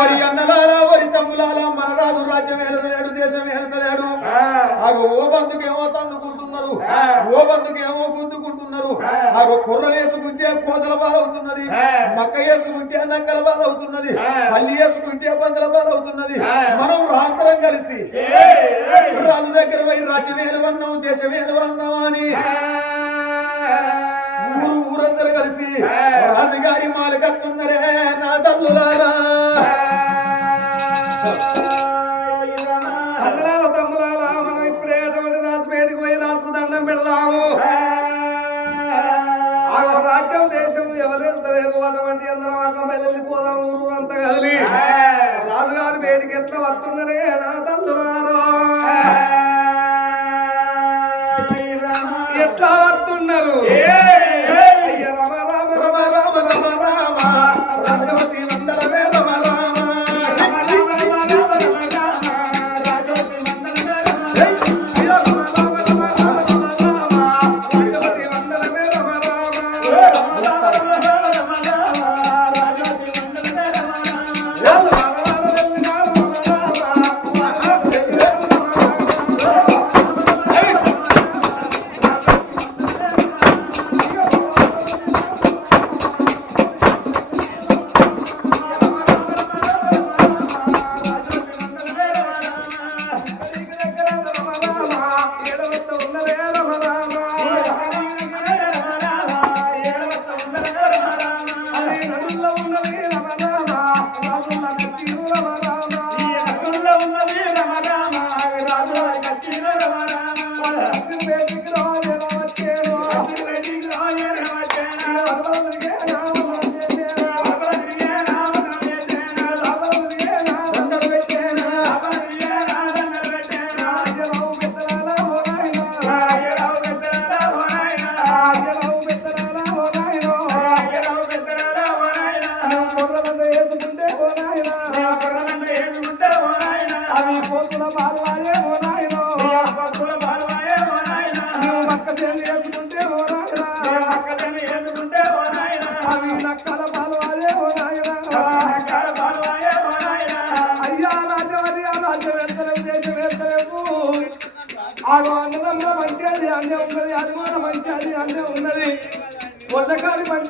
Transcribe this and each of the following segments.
వరి అన్నలారా వరి తమ్ములారా మన రాజు రాజ్యం ఏలదలేడు దేశం ఏలదలేడు ఆగో ఓ బంధుకేమో తందుకుంటున్నారు ఓ బంధుకేమో గుద్దుకుంటున్నారు. ఆగో కుర్రలు వేసుకుంటే కోతల బాలవుతున్నది మక్క వేసుకుంటే నక్కల బాలవుతున్నది పల్లి వేసుకుంటే పందల బాలవుతున్నది మనం రాంతరం కలిసి రాజు దగ్గర పోయి రాజ్యం ఏలవన్నాం దేశం ఏలవన్నాం అని ఊరు ఊరందరూ కలిసి రాజుగారి మాలకత్తున్నరే నా తల్లులారా. అన్నలాల తమ్ములాల మనం ఇప్పుడే అటువంటి రాజుపేటకు పోయి రాజుకు దండం పెడదాము. ఆ రాజ్యం దేశం ఎవరు వెళ్తలేదు అటువంటి అందరం ఆకం వెళ్ళిపోదాం ఊరు అంతా కదిలి రాజుగారి వేడికి ఎట్లా వస్తున్నారే నా తల్లులారో.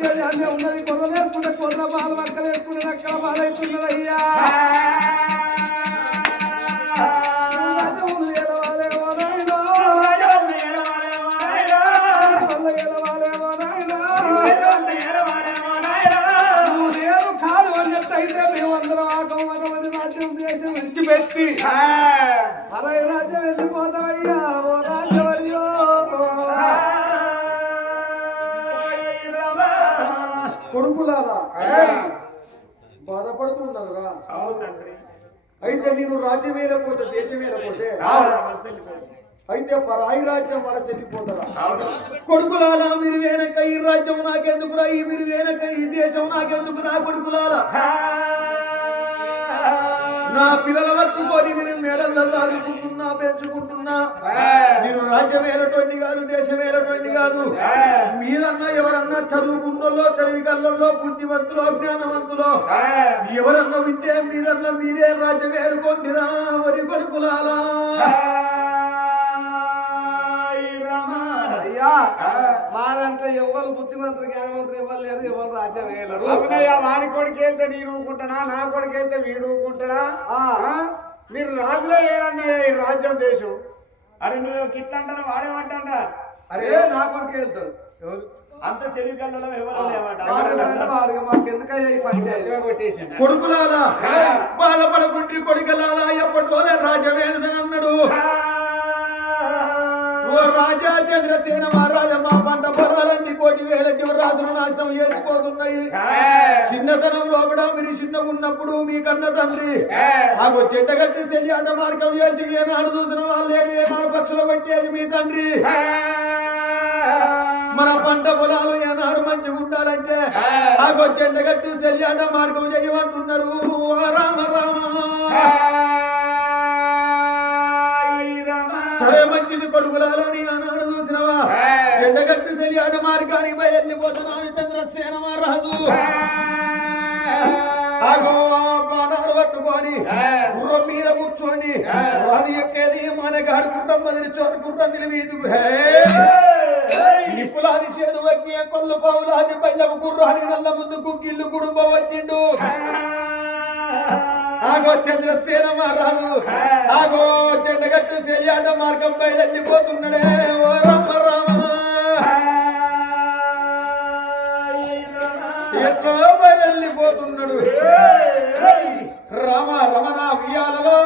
注意安全我 కొడుకులారా బాధపడుతున్నారు రా అయితే నేను రాజ్యం ఏలపోతే దేశం ఏలపోతే అయితే పరాయి రాజ్యం వలస వెళ్ళిపోతారా కొడుకులాలా మీరు వెనక ఈ రాజ్యం నాకెందుకురా? ఈ మీరు వెనక ఈ దేశం నాకెందుకు నా కొడుకులాలా నా పిల్లల పట్టుకొని నేను మేడల్లో చదువుకుంటున్నా పెంచుకుంటున్నా. నేను రాజ్యం ఏలటువంటి కాదు దేశం ఏలటువంటి కాదు. మీరన్నా ఎవరన్నా చదువుకున్నలో తెలివి కళ్ళల్లో బుద్ధిమంతులో జ్ఞానవంతులో ఎవరన్నా వింటే మీదన్నా మీరే రాజ్యం ఏలుకొందిరా వరి కొడుకులాలా అయ్యా మారంటే ఎవరు బుద్ధిమంతులు జ్ఞానవంతులు ఎవరు లేరు ఎవరు రాజ్యం వేయలేరు. అవునయ్యా వాని కొడుకు వెళ్తే నేను ఊకుంటానా? నా కొడుకు వెళ్తే వీడు ఊకుంటాడా ఆ. ఆ? మీరు రాజులో ఏరన్నయ్యా ఈ రాజ్యం దేశం. అరే నువ్వు కిట్ల అంటాను వాడేమంటా అరే నా కొడుకు వెళ్తారు అంత తెలివి కళ్ళలో ఎవరు కొడుకులాలా బాధపడకుండ్రి కొడుకులాలా ఎప్పటికోలే రాజవేణ అన్నాడు. ఓ రాజా చంద్రసేన మహారాజా మా పంట పొలాలన్నీ కోటి వేల జీవరాజులు నాశనం చేసుకోతున్నాయి చిన్నతనంలో కూడా మీరు చిన్నగా ఉన్నప్పుడు మీ కన్న తండ్రి. ఆగో చెట్టగట్టి శని ఆట మార్గం చేసి ఏనాడు చూసిన వాళ్ళు ఏడు ఏనాడు పక్షులు కొట్టేది మీ తండ్రి. మన పంట పొలాలు ఏనాడు మంచిగా ఉండాలంటే ఆగో చెట్టగట్టి శని ఆట మార్గం చేయమంటున్నారు. రామ రామ. మంచిది కొడుకులాలని ఆనాడు చూసినవా? చెడ్డగట్టు సెలి ఆట మార్గానికి బయలుపోతున్నాను చంద్రసేన మహారాజు. బాణాలు పట్టుకొని గుర్రం మీద కూర్చొని అది ఎక్కేది మానగాడు గుర్రం మదిలి చోరు గుర్రం నిలివీదు. నిప్పులాది చేదు వగ్గి కొల్లు పైలము గుర్రాని నల్ల ముందు గుగ్గిల్లు కుటుంబం వచ్చిండు. ఆగో చంద్రసేన మహారాజు. ఆగో చెండగట్టు సెలియాట మార్గం బయలుపోతున్నాడే ఓ రామ రామ. ఎట్లా బయలుపోతున్నాడు రామ రమణ ఉయ్యాలలో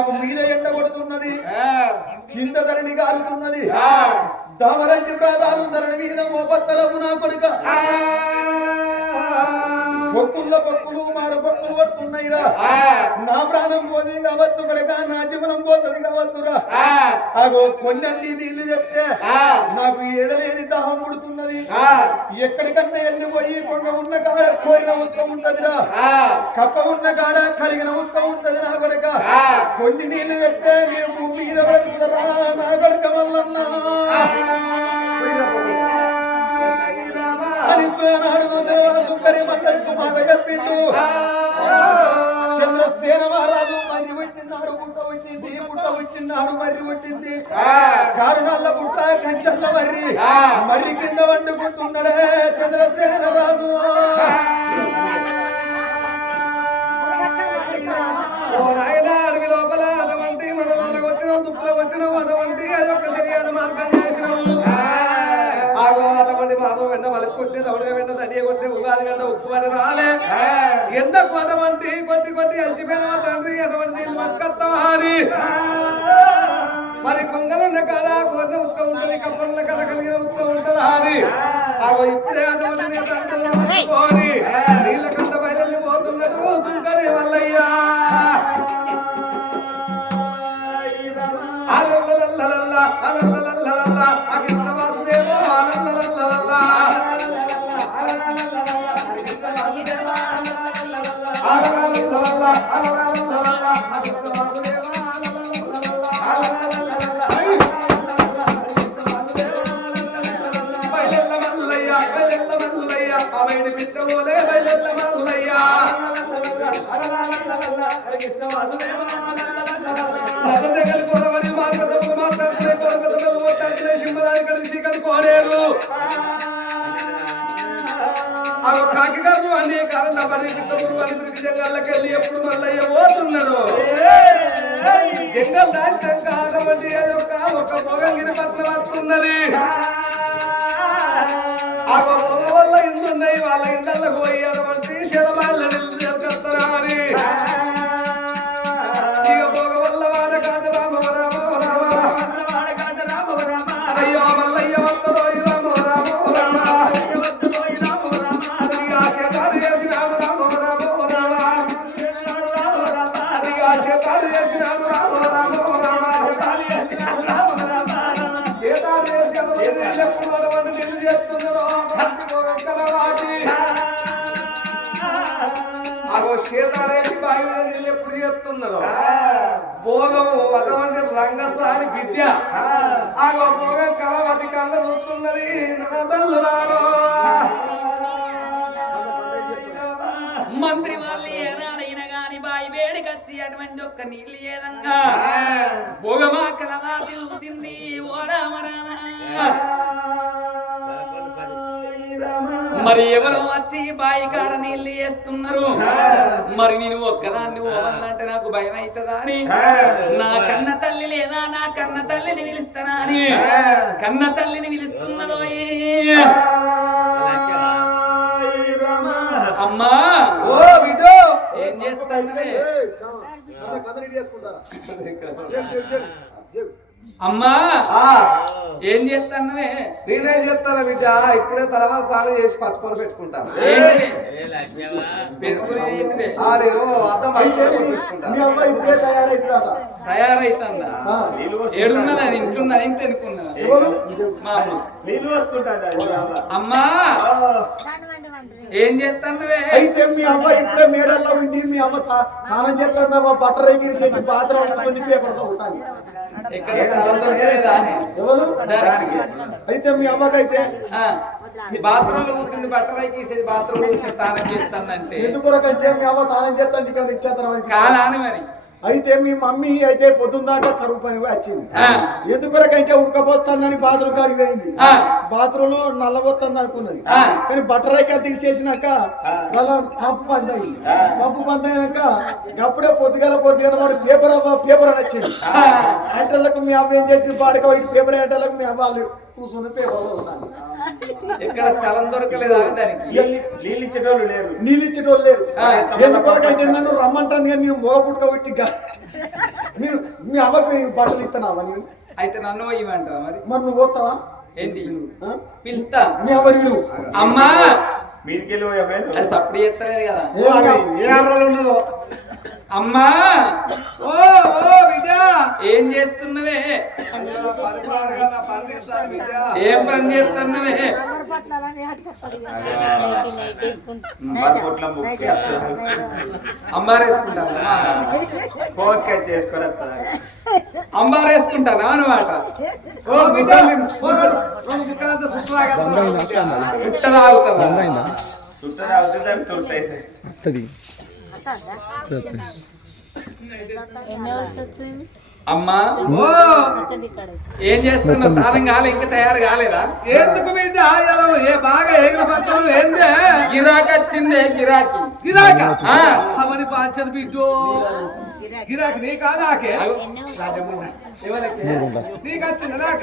నాకు నా ప్రాణం పోతుంది కావచ్చు కొడుక నా జీవనం పోతుంది కావచ్చురా అగో కొన్నెల్లి నీళ్ళు చెప్తే నాకు ఏడలేని దాహం పుడుతున్నది. ఎక్కడికన్నా వెళ్ళిపోయి కొంగ ఉన్న కాడ కోరిన ఉత్తం ఉంటదిరా కప్ప ఉన్న కాడ కలిగిన ఉత్తం ఉంటది నా కొడుక కొన్ని నీళ్ళు చెప్తే నీ భూమి మీద బ్రతుకుదరా నా కొడుక మల్లన్నా అని మల్లడికి మాట చెప్పిండు. చంద్రసేన మహారాజు మర్రి పుట్టినాడు పుట్ట పుట్టింది పుట్ట పుట్టినాడు మర్రి పుట్టింది. కారునల్ల పుట్ట కంచల్ల మర్రి. మర్రి కింద వండుకుంటున్నాడే చంద్రసేన రాజు కొట్టి తమిళ వెంట తడియ కొట్టి ఉగాది వెంట ఉప్పు అని రాలే. ఎందుకు అటువంటి కొట్టి కొట్టి అలసిపోయిన తండ్రి అటువంటి నీళ్ళు బతుకత్తామా అని. మరి కొంగలున్న కాడ కొన్న ఉత్త ఉంటుంది కప్పన్న కాడ కలిగిన ఉత్త ఉంటుంది అని. ఆగో ఇప్పుడే అటువంటి నీళ్ళ కంట బయలు పోతున్నట్టు సుంకరి వల్లయ్యా మాట్లాడుతున్నాయి మాట్లాడుతున్నాయి కోరికలు మాట్లాడుతున్నాయి సింహరాజు గారు శ్రీకాంత్ కోలేరు అక్కడను అనే కారణం మరి చిత్తూరు అని వెళ్ళి ఎప్పుడు మల్లయ్య పోతున్నాడు జంగల్ దాటి ఆడమండి అది ఒక ఒక భోగం గిరి పట్ల వస్తున్నది ఇక శతాలు చేసినాడు చేసినాడు ఎప్పుడు అటువంటి నిల్లు చేస్తున్నాడు అగో సీతారేసి బావి ఎప్పుడు చేస్తున్నదో భోగము అటువంటి రంగస్థాని విద్య ఆగో భోగం కళవతి కళ్ళ చూస్తున్నది మంత్రి వాళ్ళు. అటువంటి ఒక్క నీళ్ళు ఏదంగా భోగమా? కలవాతి చూసింది ఓ రామ రామ. మరి ఎవరో? వచ్చి బాయి కాడ నీళ్ళు వేస్తున్నారు. మరి నేను ఒక్కదాన్ని ఓవన్నంటే నాకు భయం అవుతుందా అని? నా కన్న తల్లి లేదా నా కన్న తల్లిని పిలుస్తానా అని? కన్న తల్లిని పిలుస్తున్నదో అమ్మా ఓ బిడ్డో ఏం చేస్తానవే అమ్మా! ఆ, ఏం చేస్తానవే? నేనేం బిడ్డ? ఇప్పుడే తర్వాత తాను చేసి పట్టుకొని పెట్టుకుంటాను. అర్థం ఇప్పుడే తయారైతుందట. తయారైతుందా? ఏడున్నదా? ఇంట్లోన్నా ఇంటి అనుకున్నదా మా అమ్మ. నీళ్ళు వస్తుంటది అమ్మా! ఏం చేస్తానవే అయితే మీ అమ్మాయి ఇప్పుడే మేడల్లో ఉంది మీ అమ్మ స్నానం చేస్తుందా బట్టర్ ఎగిరి చేసి పాత్ర వండుకొని పేపర్తో ఉంటాను? ఎవరు. అయితే మీ అమ్మకైతే బాత్రూమ్లో కూర్చుండి బట్టలు ఎక్కేసేది బాత్రూమ్లో కూర్చుని తానం చేస్తానంటే. ఎందుకొరకంటే మీ అమ్మ స్నానం చేస్తాను ఇక్కడ ఇచ్చేద్దాం కాదా అని మరి. అయితే మీ మమ్మీ అయితే పొద్దున్న దాకా కరువు పని వచ్చింది. ఎందుకొరకంటే ఉడకపోతుందని బాత్రూమ్ కాడికి పోయింది. ఆ. బాత్రూమ్లో నల్లబోతుంది అనుకున్నది. కానీ బట్టర్ రైక తీసేసినాక వాళ్ళ పంపు బంద్ అయింది. పంపు బంద్ అయినాక అప్పుడే పొద్దుగాల పొద్దుగాల వాడు పేపర్ పేపర్ అని వచ్చింది. ఆ. యాంటర్లకు మీ అమ్మ ఏం చేసింది? పాడక పేపర్ యాంటర్లకు మీ అమ్మ వాళ్ళు కూర్చుని పేపర్ ఎక్కడ స్థలం దొరకలేదా దానికి. నీళ్ళు ఇచ్చేటోళ్ళు లేరు. నీళ్ళు ఇచ్చేటోళ్ళు లేరు. నన్ను రమ్మంటాను కానీ నేను మోగ మీరు మీ అవ్వకు బట్టలు ఇస్తున్నావా నేను అయితే నన్ను ఇవ్వమంటావా మరి? మరి నువ్వు పోతావా? ఏంటి? పిలుస్తా. మీ అవ్వ అమ్మా! మీదికెళ్ళి సప్పుడు చేస్తలేదు కదా. ఏ అమ్మా! ఓ ఓ బిడ్డ ఏం చేస్తున్నవే? ఏం పని చేస్తున్నవే అంబారేసుకుంటానా అంబారేసుకుంటానా అనమాట ఓ, రెండు అమ్మా. ఓ. ఏం చేస్తున్నావు? తాళం కాలే ఇంకా తయారు కాలేదా? ఎందుకు ఎలా ఏ బాగా ఎగిరి పట్టడం ఏందే? గిరాకీ వచ్చిందే గిరాకీ. గిరాక? పాచని బిడ్డు. గిరాక నీకా నాకే ఎవరికి నీకు వచ్చింది నాక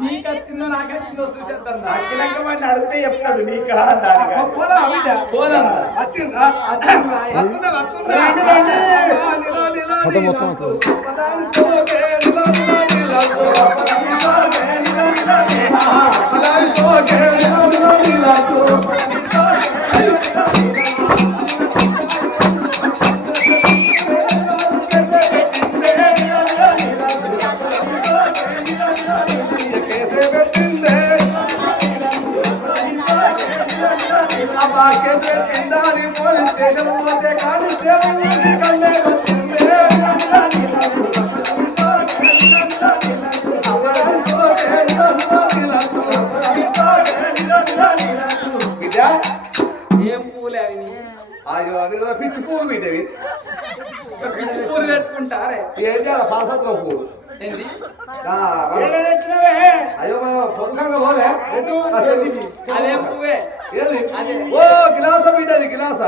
నీకు వచ్చిందో నాకు వచ్చిందో చూసేద్దాం అఖిలంగా వాడిని అడిగితే చెప్తాడు నీకా పోదా బిడ్డ పోదాం వచ్చిందా వస్తుందా వస్తుందా ఏం పూలే అవి నీ? అయ్యో అది పిచ్చి పువ్వులు బిడ్డవి పిచ్చి పూలు పెట్టుకుంటారే ఏం చేయాలి పాసత్రం తెచ్చినవే అయ్యో మనం పొద్దుకంగా పోలే. అదేం పువ్వే ఓ గిలాస బిడ్డ అది గిలాస.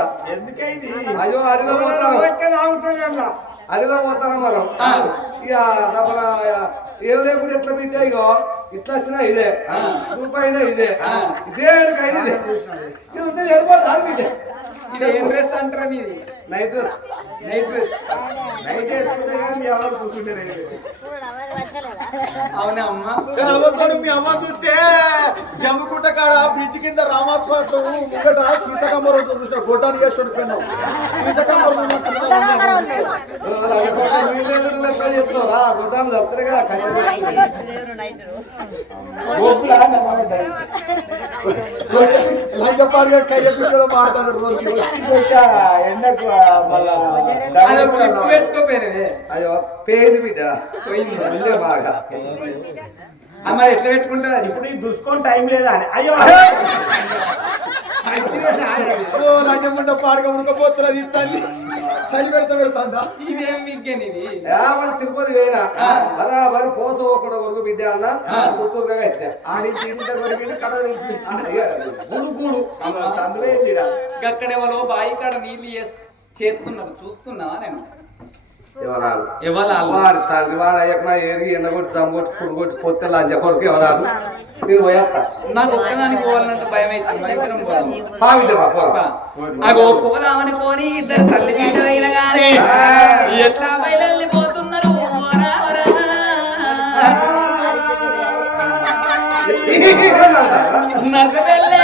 అయ్యో అడిలో పోతాం ఆగుతుంది అలా అడిలో పోతాను మనం. ఇక డబ్బుల ఏం లేకుండా ఎట్లా బిడ్డ ఇగో? ఇట్లా వచ్చినా ఇదే. రూపాయి అయినా ఇదే. ఇదే కైనా ఇదే. ఇది ఉంటే సరిపోతా బిడ్డ. ఇది ఏం డ్రెస్ అంటారా మీది? Night dress night dress night వేసుకుంటే కానీ మీ అవునా అమ్మా. అవతడు మీ అమ్మ చూస్తే జమ్ముకుంట కాడ బ్రిడ్జ్ కింద రామాస్వామి ముంగట సీతకమ్మరు చూసిన గొడ్డాన్ని సీతకమ్మరు చెప్తారా చెప్తారు కదా కయ్య పిల్లలు ఎండకు అయ్యో పేరు బిడ్డ పోయింది. వెళ్ళే బాగా. మరి ఎట్లా పెట్టుకుంటారు? ఇప్పుడు దుసుకోని టైం లేదా అయ్యో. లంచముండ పాడుగా ఉడకపోతున్నది ఇస్తాంది సరి పెడతా పెడుతుందా? ఇదేం విజ్ఞానం ఇది యావన తిరుపతి అలా మరి పోస ఒకడు కొడుకు బిడ్డ అన్న. గూడు అందులో గక్కడెవరో బాయి కాడ నీళ్ళు చేస్- చేస్తున్నారు చూస్తున్నావా నేను? ఎవరాలు ఎవరు వాడు తండ్రి వాడు అయ్యకుండా ఏరి ఎండగొట్టి దమ్మగొట్టి పురుగొట్టి పొత్తే లంచ కొడుకు ఎవరాలు నేను పోయేస్తా నాకు ఒక్కదానికి పోవాలంటే భయం అవుతుంది ఇద్దరం పోదాం. అగో పోదామని కోని ఇద్దరు తల్లి బిడ్డలైన గాని ఎట్లా బయలుపోతున్నారు నరకబెల్లే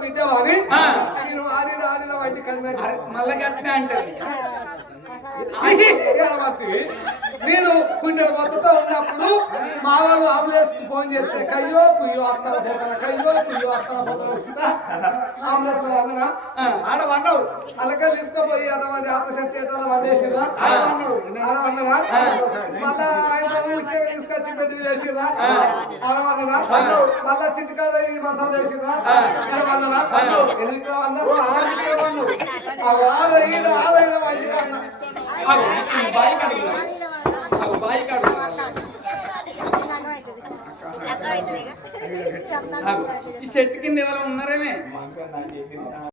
ఒక్క బిడ్డ వాడి ఆ. నేను ఆడిన ఆడిన వాడి కన్నా మళ్ళా? నేను కుండెల మొత్తతో ఉన్నప్పుడు మా వాళ్ళు అంబులెన్స్కు ఫోన్ చేస్తే కయ్యో కుయ్యో అత్తన పోతాను కయ్యో కుయ్యో అత్తన పోతాను అంబులెన్స్ వందన ఆడ వన్నావు అలకలు తీసుకుపోయి అటువంటి ఆపరేషన్ చేద్దాం వండేసిరా ఆడ మళ్ళా ఆయన తీసుకొచ్చి పెట్టి చేసిరా ఆడ మళ్ళా చిటికాడ ఈ మంచం చేసిరా ఎందుకు ఆడ అగో, ఈ బాయి కాడ బాయి ఈ చెట్టు కింద ఎవరో ఉన్నారేమే?